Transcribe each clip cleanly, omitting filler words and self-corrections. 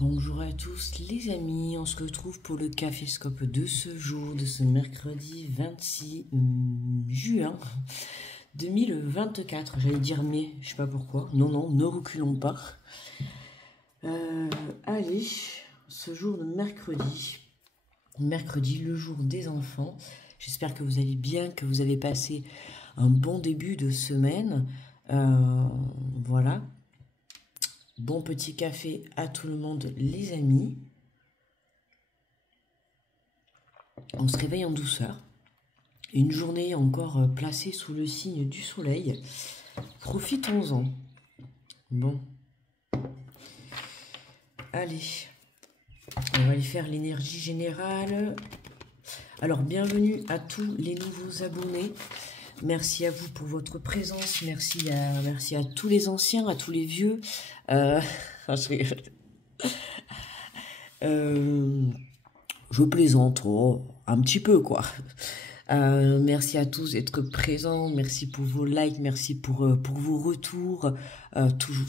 Bonjour à tous les amis, on se retrouve pour le caféscope de ce jour, de ce mercredi 26 juin 2024. J'allais dire mai, je sais pas pourquoi. Non, ne reculons pas. Allez, ce jour de mercredi, le jour des enfants. J'espère que vous allez bien, que vous avez passé un bon début de semaine. Voilà. Bon petit café à tout le monde, les amis. On se réveille en douceur. Une journée encore placée sous le signe du soleil. Profitons-en. Bon. Allez. On va aller faire l'énergie générale. Alors, bienvenue à tous les nouveaux abonnés. Merci à vous pour votre présence. Merci à tous les anciens, à tous les vieux. Je plaisante, un petit peu, quoi. Merci à tous d'être présents. Merci pour vos likes. Merci pour vos retours.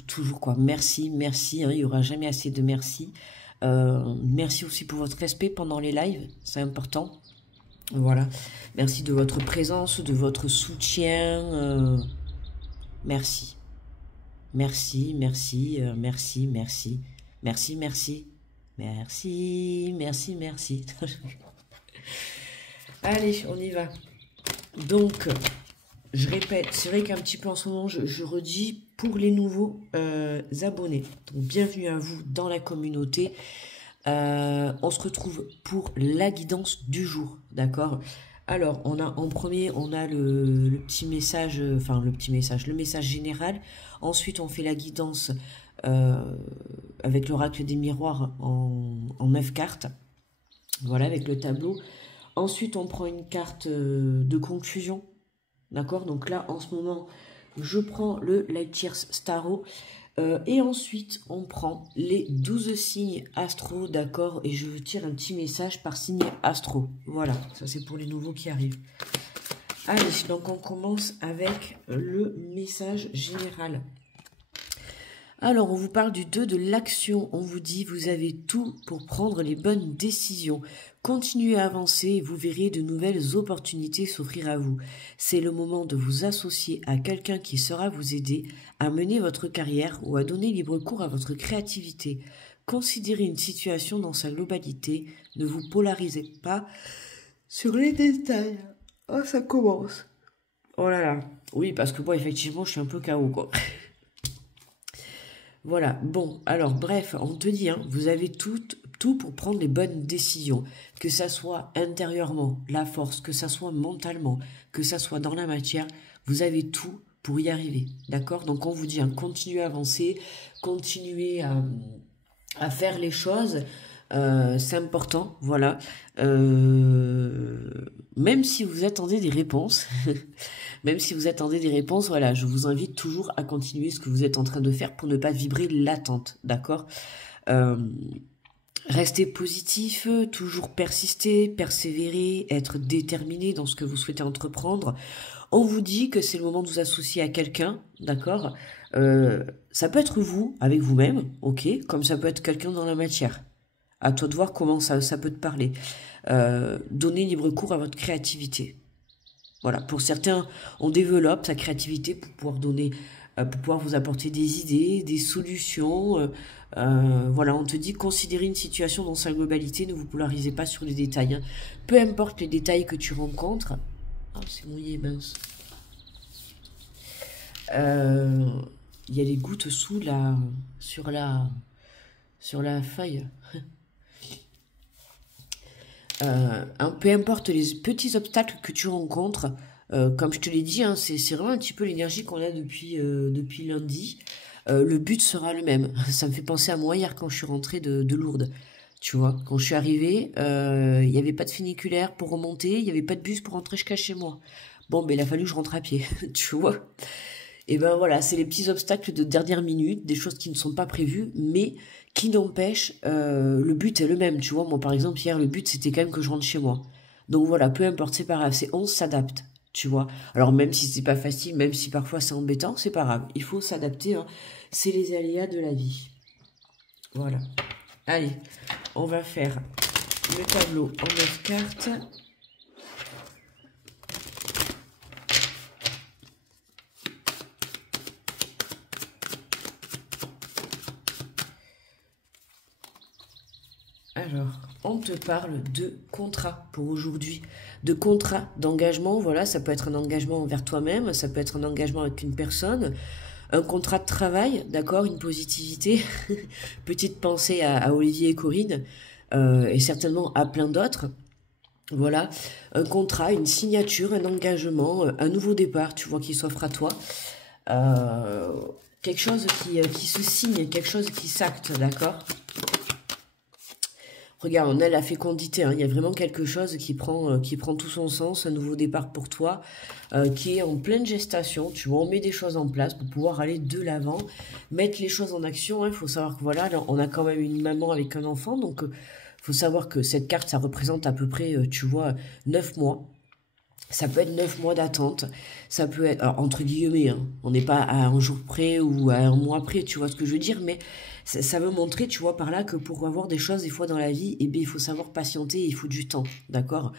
Toujours, quoi. Merci. Hein, il n'y aura jamais assez de merci. Merci aussi pour votre respect pendant les lives. C'est important. Voilà. Merci de votre présence, de votre soutien. Merci. Merci. Allez, on y va. Donc, je répète, c'est vrai qu'un petit peu en ce moment, je redis pour les nouveaux abonnés. Donc, bienvenue à vous dans la communauté. On se retrouve pour la guidance du jour, d'accord? Alors, en premier, on a le petit message, le message général. Ensuite, on fait la guidance avec l'oracle des miroirs en 9 cartes. Voilà, avec le tableau. Ensuite, on prend une carte de conclusion, d'accord? Donc là, en ce moment, je prends le Light Years Tarot. Et ensuite, on prend les 12 signes astro, d'accord? Et je tire un petit message par signe astro. Voilà, ça c'est pour les nouveaux qui arrivent. Allez, donc on commence avec le message général. Alors, on vous parle du 2 de l'action. On vous dit, vous avez tout pour prendre les bonnes décisions. Continuez à avancer et vous verrez de nouvelles opportunités s'offrir à vous. C'est le moment de vous associer à quelqu'un qui saura vous aider à mener votre carrière ou à donner libre cours à votre créativité. Considérez une situation dans sa globalité. Ne vous polarisez pas sur les détails. Oh, ça commence. Oh là là. Oui, parce que moi, effectivement, je suis un peu KO, quoi. Voilà, bon, alors bref, on te dit, hein, vous avez tout pour prendre les bonnes décisions, que ça soit intérieurement, la force, que ça soit mentalement, que ça soit dans la matière, vous avez tout pour y arriver, d'accord? Donc on vous dit, hein, continuez à avancer, continuez à faire les choses, c'est important, voilà. Même si vous attendez des réponses, voilà, je vous invite toujours à continuer ce que vous êtes en train de faire pour ne pas vibrer l'attente, d'accord? Restez positif, toujours persister, persévérer, être déterminé dans ce que vous souhaitez entreprendre. On vous dit que c'est le moment de vous associer à quelqu'un, d'accord? Ça peut être vous, avec vous-même, ok? Comme ça peut être quelqu'un dans la matière. À toi de voir comment ça peut te parler. Donnez libre cours à votre créativité. Voilà, pour certains, on développe sa créativité pour pouvoir vous apporter des idées, des solutions. Voilà, on te dit considérez une situation dans sa globalité, ne vous polarisez pas sur les détails. Hein. Peu importe les détails que tu rencontres. Ah, c'est mouillé, mince. Il y a des gouttes sur la feuille. Peu importe les petits obstacles que tu rencontres, comme je te l'ai dit, hein, c'est vraiment un petit peu l'énergie qu'on a depuis lundi. Le but sera le même. Ça me fait penser à moi hier quand je suis rentrée de Lourdes. Tu vois, quand je suis arrivée, il n'y avait pas de funiculaire pour remonter, il n'y avait pas de bus pour rentrer jusqu'à chez moi. Bon, ben il a fallu que je rentre à pied, tu vois. Et ben voilà, c'est les petits obstacles de dernière minute, des choses qui ne sont pas prévues, mais qui n'empêchent, le but est le même, tu vois. Moi, par exemple, hier, le but, c'était quand même que je rentre chez moi. Donc voilà, peu importe, c'est pas grave, on s'adapte, tu vois. Alors même si c'est pas facile, même si parfois c'est embêtant, c'est pas grave. Il faut s'adapter, hein. C'est les aléas de la vie. Voilà. Allez, on va faire le tableau en 9 cartes. Alors, on te parle de contrat pour aujourd'hui, de contrat, d'engagement. Voilà, ça peut être un engagement envers toi-même, ça peut être un engagement avec une personne, un contrat de travail, d'accord, une positivité. Petite pensée à Olivier et Corinne, et certainement à plein d'autres. Voilà, un contrat, une signature, un engagement, un nouveau départ, tu vois, qui s'offre à toi. Euh, Quelque chose qui se signe, quelque chose qui s'acte, d'accord? Regarde, on a la fécondité, hein. Il y a vraiment quelque chose qui prend tout son sens, un nouveau départ pour toi, qui est en pleine gestation. Tu vois, on met des choses en place pour pouvoir aller de l'avant, mettre les choses en action. Il faut savoir que voilà, là, on a quand même une maman avec un enfant, donc faut savoir que cette carte, ça représente à peu près, tu vois, 9 mois. Ça peut être 9 mois d'attente, ça peut être, alors, entre guillemets, hein, on n'est pas à un jour près ou à un mois près, tu vois ce que je veux dire, mais ça veut montrer, tu vois, par là, que pour avoir des choses, des fois, dans la vie, eh bien, il faut savoir patienter, il faut du temps, d'accord?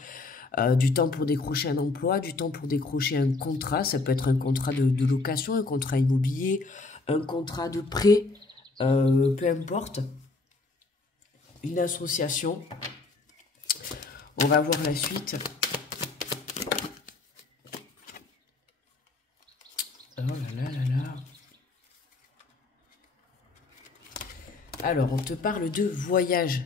Du temps pour décrocher un emploi, du temps pour décrocher un contrat, ça peut être un contrat de location, un contrat immobilier, un contrat de prêt, peu importe, une association. On va voir la suite. Oh là là là là. Alors, on te parle de voyage,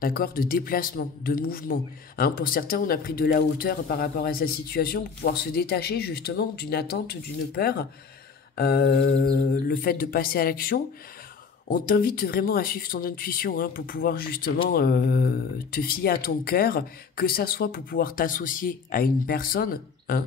d'accord, de déplacement, de mouvement. Hein, pour certains, on a pris de la hauteur par rapport à sa situation pour pouvoir se détacher justement d'une attente, d'une peur. Le fait de passer à l'action. On t'invite vraiment à suivre ton intuition, hein, pour pouvoir justement te fier à ton cœur, que ça soit pour pouvoir t'associer à une personne, hein.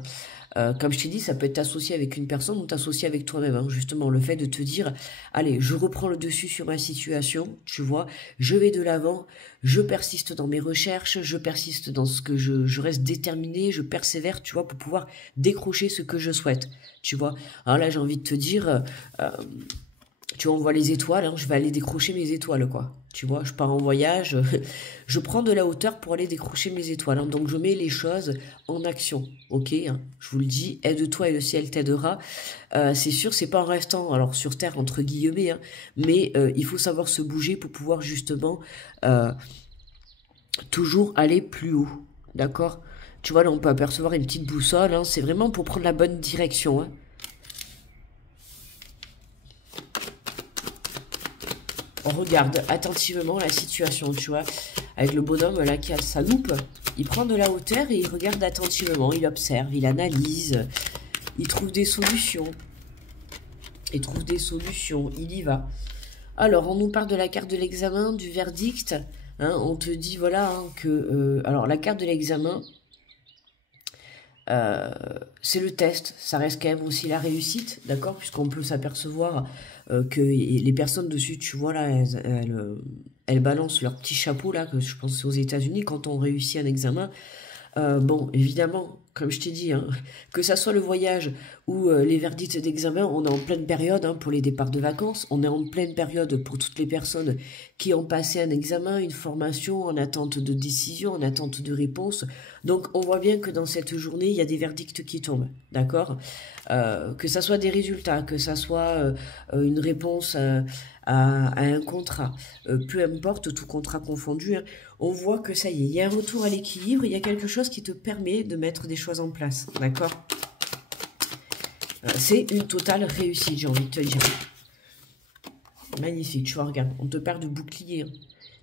Comme je t'ai dit, ça peut être associé avec une personne ou t'associer avec toi-même, hein. Justement, le fait de te dire, allez, je reprends le dessus sur ma situation, tu vois, je vais de l'avant, je persiste dans mes recherches, je persiste dans ce que je reste déterminé, je persévère, tu vois, pour pouvoir décrocher ce que je souhaite, tu vois. Alors là, j'ai envie de te dire, tu vois, on voit les étoiles, hein, je vais aller décrocher mes étoiles, quoi. Tu vois, je pars en voyage, je prends de la hauteur pour aller décrocher mes étoiles, hein. Donc je mets les choses en action, ok, hein. Je vous le dis, aide-toi et le ciel t'aidera. C'est sûr, c'est pas en restant, alors sur terre entre guillemets, hein, mais il faut savoir se bouger pour pouvoir justement toujours aller plus haut, d'accord? Tu vois, là on peut apercevoir une petite boussole, hein, c'est vraiment pour prendre la bonne direction, hein. On regarde attentivement la situation, tu vois, avec le bonhomme là qui a sa loupe, il prend de la hauteur et il regarde attentivement, il observe, il analyse, il trouve des solutions, il y va. Alors, on nous parle de la carte de l'examen, du verdict, hein, on te dit, voilà, hein, que, alors la carte de l'examen, c'est le test, ça reste quand même aussi la réussite, d'accord, puisqu'on peut s'apercevoir que les personnes dessus, tu vois là, elles balancent leur petit chapeau là, que je pense c'est aux États-Unis quand on réussit un examen. Bon, évidemment, comme je t'ai dit, hein, que ça soit le voyage ou les verdicts d'examen, on est en pleine période, hein, pour les départs de vacances, on est en pleine période pour toutes les personnes qui ont passé un examen, une formation, en attente de décision, en attente de réponse. Donc on voit bien que dans cette journée, il y a des verdicts qui tombent, d'accord? Que ça soit des résultats, que ça soit une réponse à un contrat, peu importe, tout contrat confondu, hein, on voit que ça y est, il y a un retour à l'équilibre, il y a quelque chose qui te permet de mettre des choses en place, d'accord? C'est une totale réussite, j'ai envie de te dire. Magnifique, tu vois, regarde, on te perd de bouclier, hein.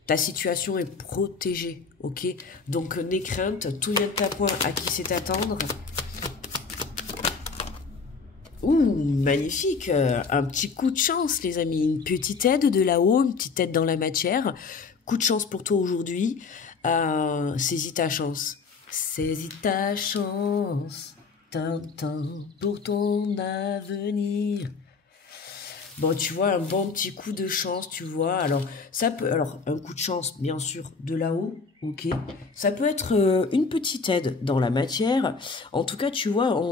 Ta situation est protégée, ok? Donc, n'aie crainte, tout vient de ta pointe, à qui c'est attendre. Ouh, magnifique, un petit coup de chance, les amis, une petite aide de là-haut, une petite aide dans la matière. Coup de chance pour toi aujourd'hui. Saisis ta chance. Saisis ta chance. Tintin, pour ton avenir. Bon, tu vois, un bon petit coup de chance, tu vois. Alors, ça peut, alors, un coup de chance, bien sûr, de là-haut, ok. Ça peut être une petite aide dans la matière. En tout cas, tu vois,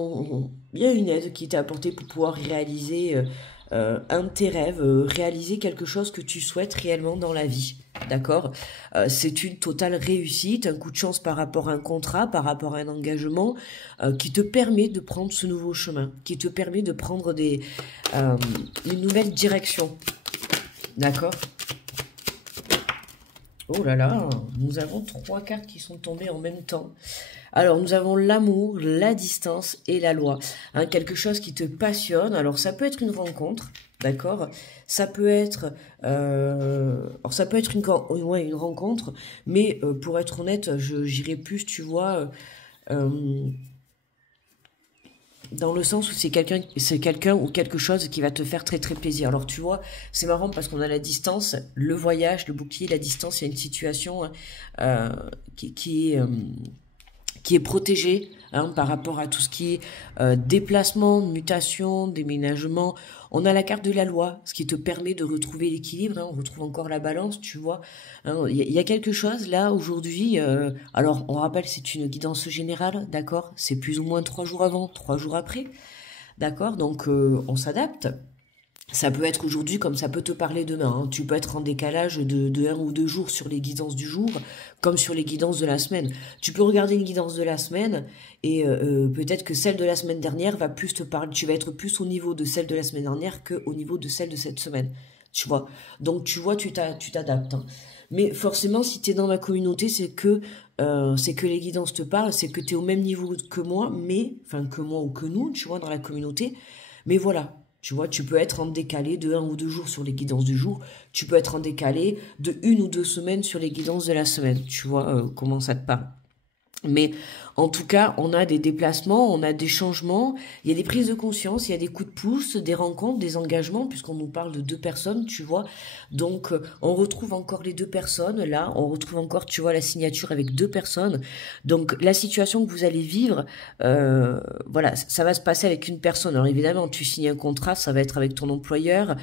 il y a une aide qui t'est apportée pour pouvoir réaliser un de tes rêves, réaliser quelque chose que tu souhaites réellement dans la vie. D'accord? C'est une totale réussite, un coup de chance par rapport à un contrat, par rapport à un engagement, qui te permet de prendre ce nouveau chemin, qui te permet de prendre une nouvelle direction. D'accord? Oh là là, nous avons 3 cartes qui sont tombées en même temps. Alors, nous avons l'amour, la distance et la loi. Hein, quelque chose qui te passionne. Alors, ça peut être une rencontre, d'accord? Ça peut être, alors ça peut être ouais, une rencontre, mais pour être honnête, j'irais plus, tu vois, dans le sens où c'est quelqu'un ou quelque chose qui va te faire très très plaisir. Alors tu vois, c'est marrant parce qu'on a la distance, le voyage, le bouclier, la distance, il y a une situation hein, qui est protégée hein, par rapport à tout ce qui est déplacement, mutation, déménagement. On a la carte de la loi, ce qui te permet de retrouver l'équilibre. Hein, on retrouve encore la balance, tu vois. Hein, il y a quelque chose là aujourd'hui. Alors, on rappelle, c'est une guidance générale, d'accord? C'est plus ou moins 3 jours avant, 3 jours après, d'accord? Donc, on s'adapte. Ça peut être aujourd'hui comme ça peut te parler demain. Hein. Tu peux être en décalage de 1 ou 2 jours sur les guidances du jour, comme sur les guidances de la semaine. Tu peux regarder une guidance de la semaine et peut-être que celle de la semaine dernière va plus te parler. Tu vas être plus au niveau de celle de la semaine dernière qu'au niveau de celle de cette semaine. Tu vois. Donc tu vois, tu t'adaptes. Hein. Mais forcément, si tu es dans ma communauté, c'est que les guidances te parlent, c'est que tu es au même niveau que moi, enfin que moi ou que nous, tu vois, dans la communauté. Mais voilà, tu vois, tu peux être en décalé de 1 ou 2 jours sur les guidances du jour. Tu peux être en décalé de 1 ou 2 semaines sur les guidances de la semaine. Tu vois comment ça te parle. Mais en tout cas, on a des déplacements, on a des changements, il y a des prises de conscience, il y a des coups de pouce, des rencontres, des engagements, puisqu'on nous parle de 2 personnes, tu vois. Donc, on retrouve encore les 2 personnes, là, on retrouve encore, tu vois, la signature avec 2 personnes. Donc, la situation que vous allez vivre, voilà, ça va se passer avec une personne. Alors, évidemment, tu signes un contrat, ça va être avec ton employeur,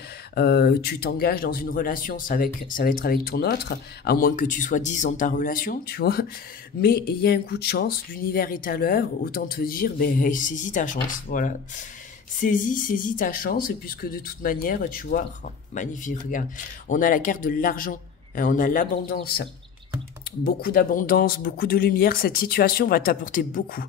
tu t'engages dans une relation, ça va être avec ton autre, à moins que tu sois 10 dans ta relation, tu vois. Mais il y a un coup de chance, l'univers est à l'œuvre, autant te dire, ben, saisis ta chance, voilà. Saisis ta chance, puisque de toute manière, tu vois, oh, magnifique, regarde, on a la carte de l'argent, hein, on a l'abondance, beaucoup d'abondance, beaucoup de lumière, cette situation va t'apporter beaucoup,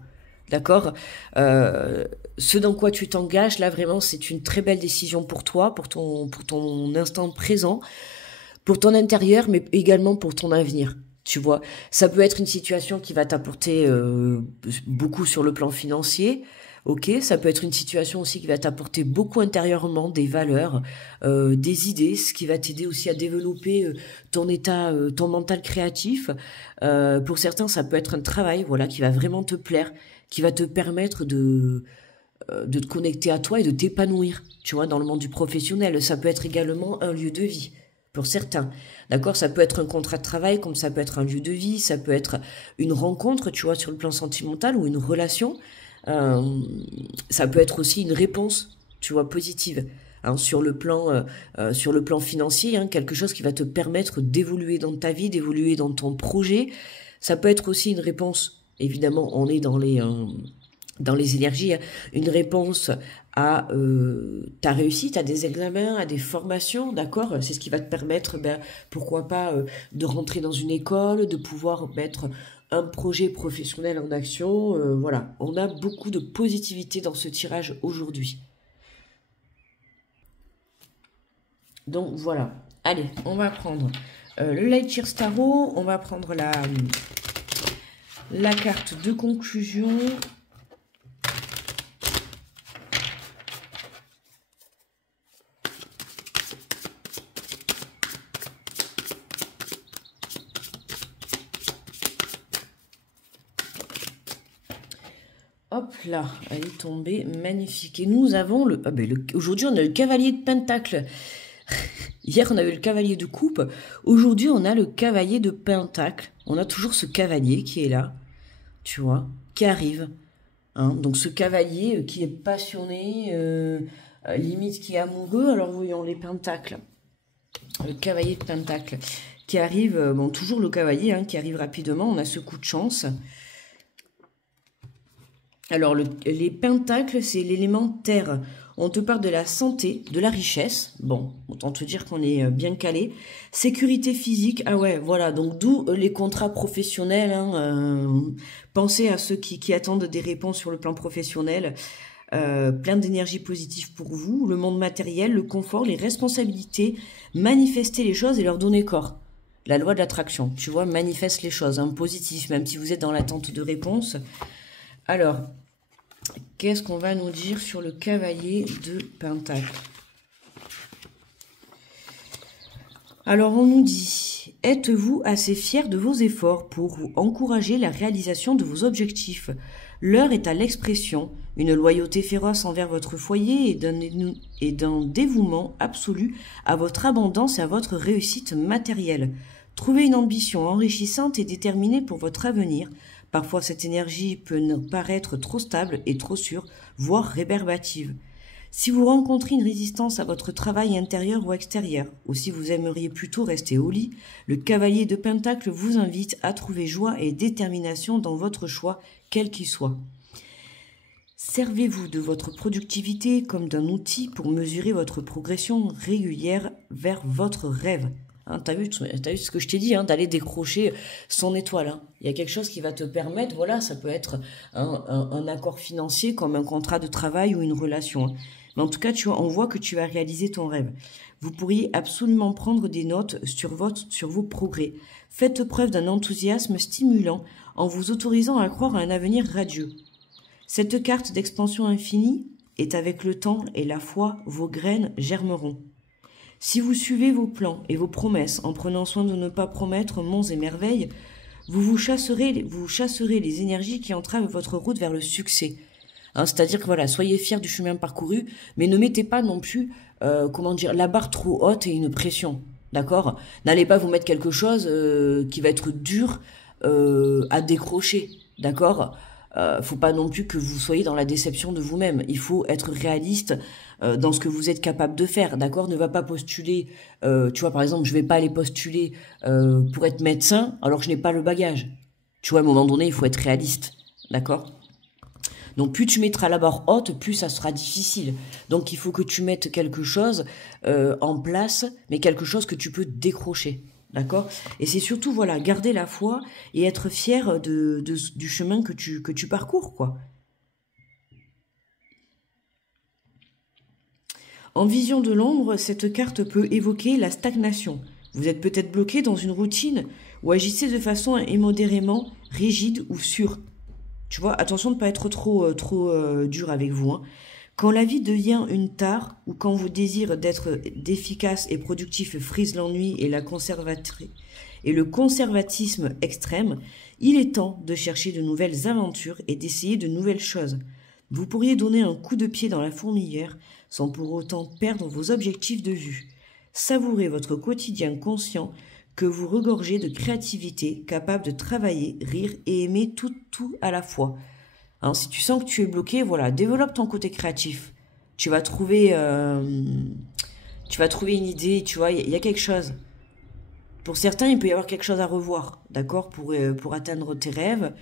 d'accord ce dans quoi tu t'engages, là, vraiment, c'est une très belle décision pour toi, pour ton instant présent, pour ton intérieur, mais également pour ton avenir. Tu vois, ça peut être une situation qui va t'apporter beaucoup sur le plan financier. Ok, ça peut être une situation aussi qui va t'apporter beaucoup intérieurement des valeurs, des idées, ce qui va t'aider aussi à développer ton état, ton mental créatif. Pour certains, ça peut être un travail, voilà, qui va vraiment te plaire, qui va te permettre de te connecter à toi et de t'épanouir, tu vois, dans le monde du professionnel. Ça peut être également un lieu de vie, pour certains. D'accord? Ça peut être un contrat de travail, comme ça peut être un lieu de vie, ça peut être une rencontre, tu vois, sur le plan sentimental ou une relation. Ça peut être aussi une réponse, tu vois, positive. Hein, sur le plan financier, hein, quelque chose qui va te permettre d'évoluer dans ta vie, d'évoluer dans ton projet. Ça peut être aussi une réponse, évidemment, on est dans les énergies, hein, une réponse à ta réussite, à des examens, à des formations, d'accord? C'est ce qui va te permettre, ben, pourquoi pas, de rentrer dans une école, de pouvoir mettre un projet professionnel en action. Voilà, on a beaucoup de positivité dans ce tirage aujourd'hui. Donc voilà, allez, on va prendre le Light Year Tarot, on va prendre la carte de conclusion. Hop là, elle est tombée, magnifique. Et nous avons aujourd'hui on a le cavalier de pentacle. Hier on avait le cavalier de coupe. Aujourd'hui on a le cavalier de pentacle. On a toujours ce cavalier qui est là, tu vois, qui arrive. Hein. Donc ce cavalier qui est passionné, limite qui est amoureux. Alors voyons les pentacles. Le cavalier de pentacle qui arrive, bon toujours le cavalier hein, qui arrive rapidement. On a ce coup de chance. Alors, les pentacles, c'est l'élément terre. On te parle de la santé, de la richesse. Bon, autant te dire qu'on est bien calé. Sécurité physique. Ah ouais, voilà. Donc d'où les contrats professionnels. Hein, pensez à ceux qui attendent des réponses sur le plan professionnel. Plein d'énergie positive pour vous. Le monde matériel, le confort, les responsabilités. Manifester les choses et leur donner corps. La loi de l'attraction, tu vois, manifeste les choses, hein, positif, même si vous êtes dans l'attente de réponse. Alors, qu'est-ce qu'on va nous dire sur le cavalier de Pentacle? Alors, on nous dit, êtes-vous assez fier de vos efforts pour encourager la réalisation de vos objectifs? L'heure est à l'expression, une loyauté féroce envers votre foyer et d'un dévouement absolu à votre abondance et à votre réussite matérielle. Trouvez une ambition enrichissante et déterminée pour votre avenir. Parfois, cette énergie peut paraître trop stable et trop sûre, voire rébarbative. Si vous rencontrez une résistance à votre travail intérieur ou extérieur, ou si vous aimeriez plutôt rester au lit, le cavalier de Pentacle vous invite à trouver joie et détermination dans votre choix, quel qu'il soit. Servez-vous de votre productivité comme d'un outil pour mesurer votre progression régulière vers votre rêve. Hein, t'as vu ce que je t'ai dit, hein, d'aller décrocher son étoile. Hein. Il y a quelque chose qui va te permettre, voilà, ça peut être un accord financier comme un contrat de travail ou une relation. Hein. Mais en tout cas, on voit que tu as réalisé ton rêve. Vous pourriez absolument prendre des notes sur vos progrès. Faites preuve d'un enthousiasme stimulant en vous autorisant à croire à un avenir radieux. Cette carte d'expansion infinie est avec le temps et la foi, vos graines germeront. Si vous suivez vos plans et vos promesses en prenant soin de ne pas promettre monts et merveilles, vous chasserez les énergies qui entravent votre route vers le succès. Hein, c'est-à-dire que voilà, soyez fiers du chemin parcouru, mais ne mettez pas non plus, la barre trop haute et une pression. D'accord? N'allez pas vous mettre quelque chose qui va être dur à décrocher. D'accord? Faut pas non plus que vous soyez dans la déception de vous-même. Il faut être réaliste dans ce que vous êtes capable de faire, d'accord? Ne va pas postuler, tu vois, par exemple, je vais pas aller postuler pour être médecin alors que je n'ai pas le bagage. Tu vois, à un moment donné, il faut être réaliste, d'accord? Donc plus tu mettras la barre haute, plus ça sera difficile. Donc il faut que tu mettes quelque chose en place, mais quelque chose que tu peux décrocher. D'accord? Et c'est surtout, voilà, garder la foi et être fier du chemin que tu parcours, quoi. En vision de l'ombre, cette carte peut évoquer la stagnation. Vous êtes peut-être bloqué dans une routine ou agissez de façon immodérément rigide ou sûre. Tu vois, attention de ne pas être trop dur avec vous. Hein. Quand la vie devient une tare ou quand vos désirs d'efficace et productif frisent l'ennui et le conservatisme extrême, il est temps de chercher de nouvelles aventures et d'essayer de nouvelles choses. Vous pourriez donner un coup de pied dans la fourmilière sans pour autant perdre vos objectifs de vue. Savourez votre quotidien conscient que vous regorgez de créativité, capable de travailler, rire et aimer tout à la fois. Hein, si tu sens que tu es bloqué, voilà, développe ton côté créatif. Tu vas trouver une idée, tu vois, il y a quelque chose. Pour certains, il peut y avoir quelque chose à revoir, d'accord, pour atteindre tes rêves.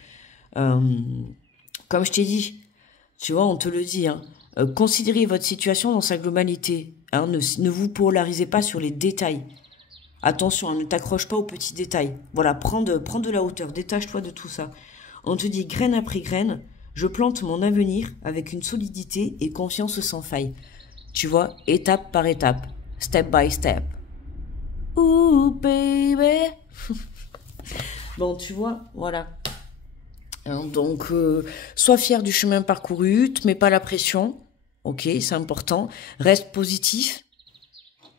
Comme je t'ai dit, tu vois, on te le dit, hein, considérez votre situation dans sa globalité. Hein, ne vous polarisez pas sur les détails. Attention, hein, ne t'accroche pas aux petits détails. Voilà, prends de la hauteur, détache-toi de tout ça. On te dit graine après graine, je plante mon avenir avec une solidité et confiance sans faille. Tu vois, étape par étape, step by step. Ooh, baby. Bon, tu vois, voilà. Hein, donc, sois fier du chemin parcouru, te mets pas la pression. Ok, c'est important. Reste positif.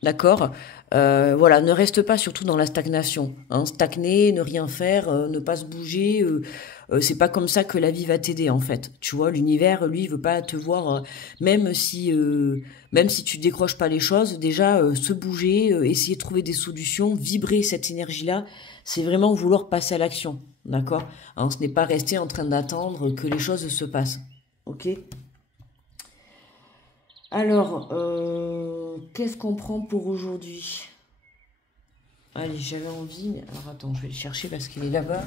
D'accord? Voilà, ne reste pas surtout dans la stagnation. Hein. Stagner, ne rien faire, ne pas se bouger, c'est pas comme ça que la vie va t'aider en fait. Tu vois, l'univers, lui, il veut pas te voir, même si tu décroches pas les choses, déjà se bouger, essayer de trouver des solutions, vibrer cette énergie-là, c'est vraiment vouloir passer à l'action. D'accord? Hein, ce n'est pas rester en train d'attendre que les choses se passent. Ok? Alors, qu'est-ce qu'on prend pour aujourd'hui? Allez, j'avais envie, mais alors attends, je vais le chercher parce qu'il est là-bas.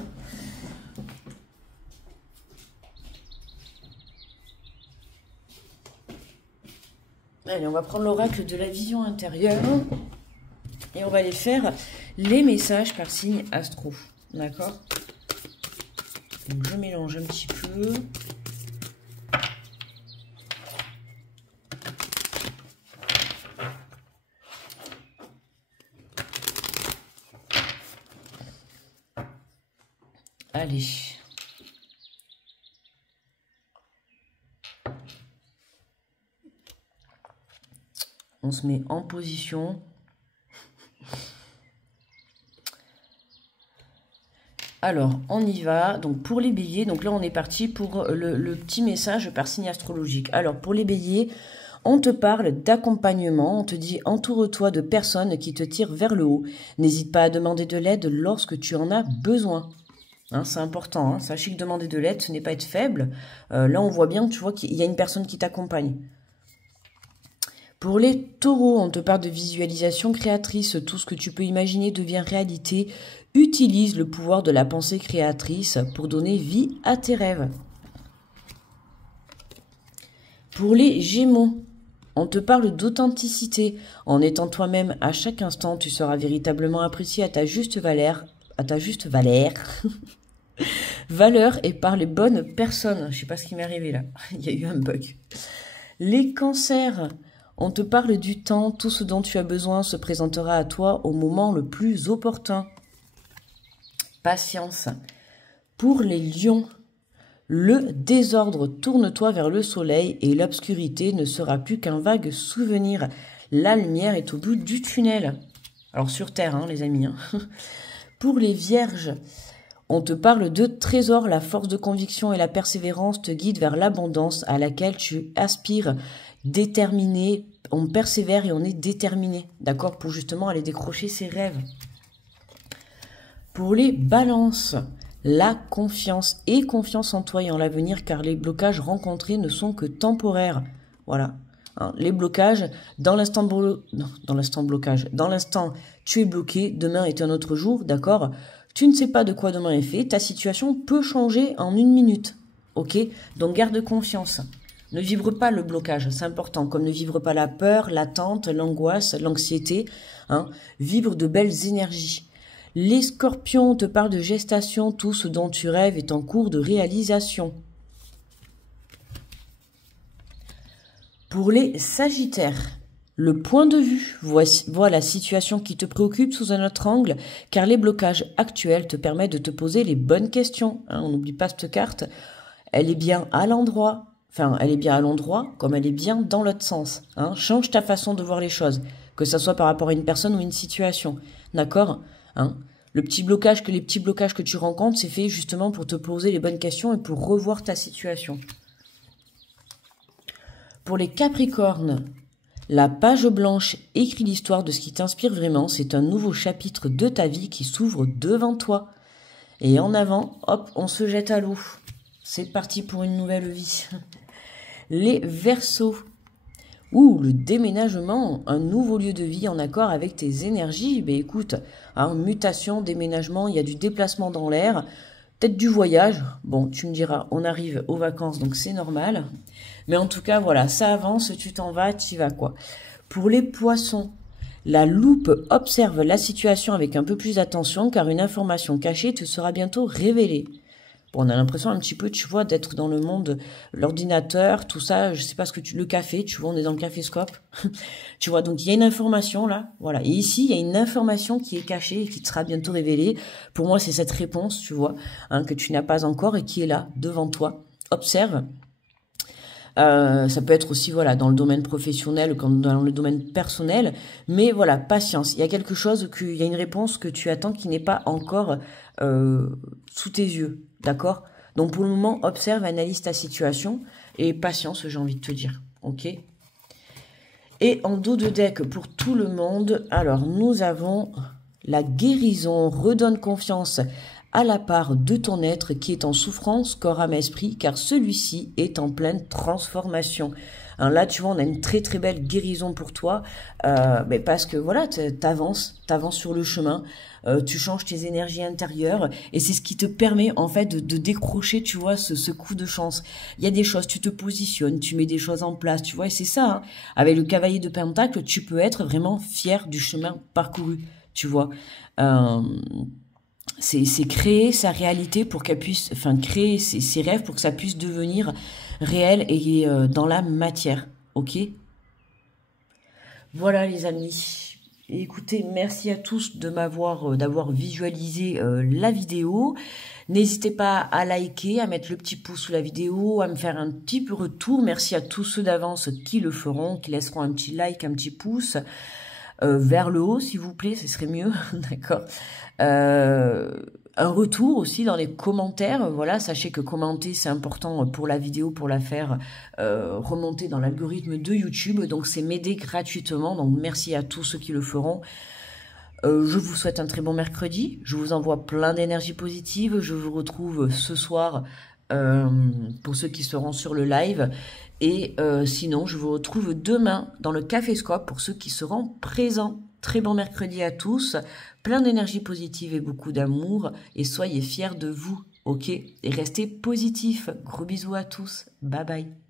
Allez, on va prendre l'oracle de la vision intérieure et on va aller faire les messages par signe astro. D'accord? Donc je mélange un petit peu. Allez. On se met en position. Alors, on y va. Donc, pour les béliers, donc là, on est parti pour le petit message par signe astrologique. Alors, pour les béliers, on te parle d'accompagnement. On te dit, entoure-toi de personnes qui te tirent vers le haut. N'hésite pas à demander de l'aide lorsque tu en as besoin. Hein, c'est important. Hein. Sachez que demander de l'aide, ce n'est pas être faible. Là, on voit bien, tu vois, qu'il y a une personne qui t'accompagne. Pour les taureaux, on te parle de visualisation créatrice. Tout ce que tu peux imaginer devient réalité. Utilise le pouvoir de la pensée créatrice pour donner vie à tes rêves. Pour les gémeaux, on te parle d'authenticité. En étant toi-même à chaque instant, tu seras véritablement apprécié à ta juste valeur. Valeur et par les bonnes personnes. Je sais pas ce qui m'est arrivé là. Il y a eu un bug. Les cancers. On te parle du temps, tout ce dont tu as besoin se présentera à toi au moment le plus opportun. Patience. Pour les lions, le désordre, tourne-toi vers le soleil et l'obscurité ne sera plus qu'un vague souvenir. La lumière est au bout du tunnel. Alors sur Terre, hein, les amis. Hein. Pour les vierges, on te parle de trésor, la force de conviction et la persévérance te guident vers l'abondance à laquelle tu aspires. Déterminé, on persévère et on est déterminé, d'accord, pour justement aller décrocher ses rêves. Pour les balances, la confiance et confiance en toi et en l'avenir, car les blocages rencontrés ne sont que temporaires. Voilà. Hein, les blocages, dans l'instant tu es bloqué, demain est un autre jour, d'accord? Tu ne sais pas de quoi demain est fait, ta situation peut changer en 1 minute, ok? Donc garde confiance. Ne vibre pas le blocage, c'est important, comme ne vivre pas la peur, l'attente, l'angoisse, l'anxiété. Hein. Vibre de belles énergies. Les scorpions te parlent de gestation, tout ce dont tu rêves est en cours de réalisation. Pour les sagittaires, le point de vue, vois la situation qui te préoccupe sous un autre angle, car les blocages actuels te permettent de te poser les bonnes questions. Hein, on n'oublie pas cette carte, elle est bien à l'endroit. Enfin, elle est bien à l'endroit, comme elle est bien dans l'autre sens. Hein. Change ta façon de voir les choses, que ça soit par rapport à une personne ou une situation. D'accord? Hein. Les petits blocages que tu rencontres, c'est fait justement pour te poser les bonnes questions et pour revoir ta situation. Pour les Capricornes, la page blanche écrit l'histoire de ce qui t'inspire vraiment. C'est un nouveau chapitre de ta vie qui s'ouvre devant toi. Et en avant, hop, on se jette à l'eau. C'est parti pour une nouvelle vie. Les Verseaux. Le déménagement, un nouveau lieu de vie en accord avec tes énergies. Ben écoute, hein, mutation, déménagement, il y a du déplacement dans l'air, peut-être du voyage. Bon, tu me diras, on arrive aux vacances, donc c'est normal. Mais en tout cas, voilà, ça avance, tu t'en vas, t'y vas quoi. Pour les Poissons, la loupe observe la situation avec un peu plus d'attention car une information cachée te sera bientôt révélée. Bon, on a l'impression un petit peu, tu vois, d'être dans le monde, l'ordinateur, tout ça, je sais pas ce que le café, tu vois, on est dans le caféscope. Tu vois, donc il y a une information là, voilà. Et ici, il y a une information qui est cachée et qui te sera bientôt révélée. Pour moi, c'est cette réponse, tu vois, hein, que tu n'as pas encore et qui est là, devant toi. Observe. Ça peut être aussi, voilà, dans le domaine professionnel comme dans le domaine personnel. Mais voilà, patience. Il y a quelque chose, il y a une réponse que tu attends qui n'est pas encore sous tes yeux. D'accord? Donc pour le moment, observe, analyse ta situation et patience, j'ai envie de te dire. Ok? Et en dos de deck pour tout le monde, alors nous avons la guérison, redonne confiance à la part de ton être qui est en souffrance, corps, âme, esprit, car celui-ci est en pleine transformation. Hein, là, tu vois, on a une très très belle guérison pour toi, mais parce que voilà, t'avances sur le chemin, tu changes tes énergies intérieures, et c'est ce qui te permet en fait de décrocher, tu vois, ce coup de chance. Il y a des choses, tu te positionnes, tu mets des choses en place, tu vois, et c'est ça. Hein. Avec le cavalier de Pentacle, tu peux être vraiment fier du chemin parcouru, tu vois. Euh, c'est créer sa réalité pour qu'elle puisse, enfin créer ses rêves pour que ça puisse devenir réel et dans la matière, ok? Voilà les amis. Écoutez, merci à tous de d'avoir visualisé la vidéo. N'hésitez pas à liker, à mettre le petit pouce sous la vidéo, à me faire un petit peu retour. Merci à tous ceux d'avance qui le feront, qui laisseront un petit like, un petit pouce. Vers le haut, s'il vous plaît, ce serait mieux, d'accord. Un retour aussi dans les commentaires, voilà, sachez que commenter c'est important pour la vidéo, pour la faire remonter dans l'algorithme de YouTube, donc c'est m'aider gratuitement, donc merci à tous ceux qui le feront. Je vous souhaite un très bon mercredi, je vous envoie plein d'énergie positive, je vous retrouve ce soir pour ceux qui seront sur le live, et sinon je vous retrouve demain dans le Café Scope pour ceux qui seront présents. Très bon mercredi à tous, plein d'énergie positive et beaucoup d'amour, et soyez fiers de vous, ok? Et restez positifs. Gros bisous à tous, bye bye.